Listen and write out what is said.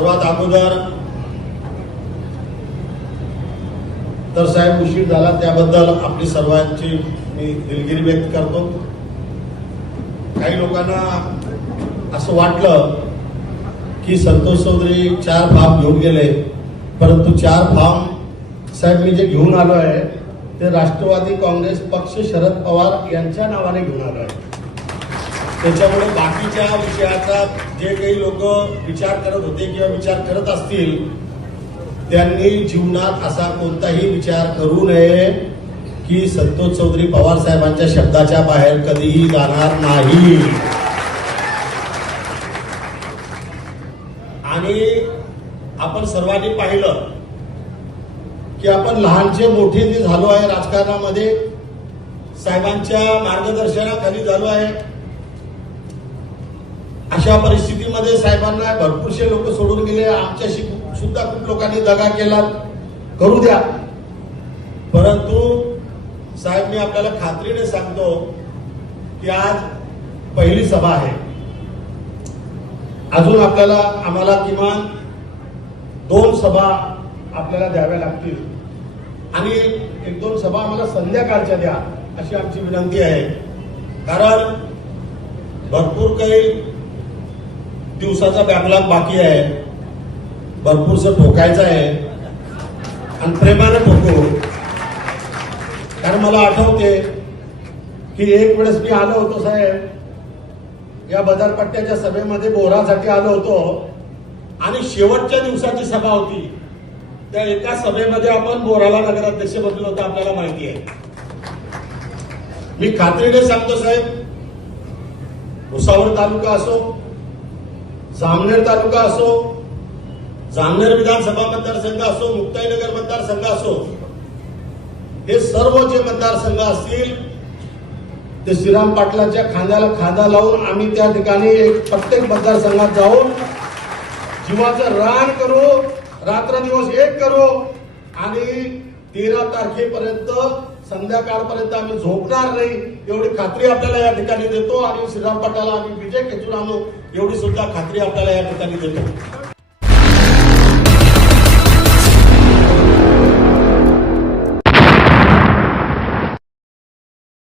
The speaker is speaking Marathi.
सर्वात अगोदर तर साहेब उशीर झाला त्याबद्दल आपली सर्वांची मी दिलगिरी व्यक्त करतो. काही लोकांना असं वाटलं की संतोष चौधरी चार फॉर्म घेऊन गेले परंतु चार फॉर्म साहेब मी जे घेऊन आलो आहे ते राष्ट्रवादी काँग्रेस पक्ष शरद पवार यांच्या नावाने घेऊन आलो आहे त्याच्यामुळे बाकीच्या विषयाचा जे काही लोक विचार करत होते किंवा विचार करत असतील त्यांनी जीवनात असा कोणताही विचार करू नये की संतोष चौधरी पवार साहेबांच्या शब्दाच्या बाहेर कधीही जाणार नाही. आणि आपण सर्वांनी पाहिलं की आपण लहानचे मोठे जे झालो आहे राजकारणामध्ये साहेबांच्या मार्गदर्शनाखाली झालो आहे. अशा परिस्थितीमध्ये साहेबांना भरपूरशे लोक सोडून गेले. आमच्याशी सुद्धा खूप लोकांनी दगा केला. करू द्या. परंतु साहेब मी आपल्याला खात्रीने सांगतो की आज पहिली सभा आहे. अजून आपल्याला आम्हाला किमान दोन सभा आपल्याला द्याव्या लागतील. आणि एक दोन सभा आम्हाला संध्याकाळच्या द्या अशी आमची विनंती आहे. कारण भरपूर काही दिवसाचा बॅकलॉग बाकी आहे. भरपूरसं ठोकायचं आहे. आणि प्रेमाने ठोकू. कारण मला आठवते की एक वेळेस मी आलो होतो साहेब. या बाजारपट्ट्याच्या सभेमध्ये बोरासाठी आलो होतो. आणि शेवटच्या दिवसाची सभा होती. त्या एका सभेमध्ये आपण बोराला नगराध्यक्ष बनलो होतो आपल्याला माहिती आहे. मी खात्रीने सांगतो साहेब भुसावळ तालुका असो जामनेर तालुका असो जामनेर विधानसभा मतदारसंघ असो मुक्ताईनगर मतदारसंघ असो हे सर्व जे मतदारसंघ असतील ते श्रीराम पाटलाच्या खांद्याला खांदा लावून आम्ही त्या ठिकाणी एक प्रत्येक मतदारसंघात जाऊन जीवाचं रान करू रात्रदिवस एक करू आणि तेरा तारखेपर्यंत संध्याकाळपर्यंत आम्ही झोपणार नाही. एवढी खात्री आपल्याला या ठिकाणी देतो. आणि श्रीराम पटाला आम्ही विजय खेचून आणू एवढी सुद्धा खात्री आपल्याला या ठिकाणी देतो.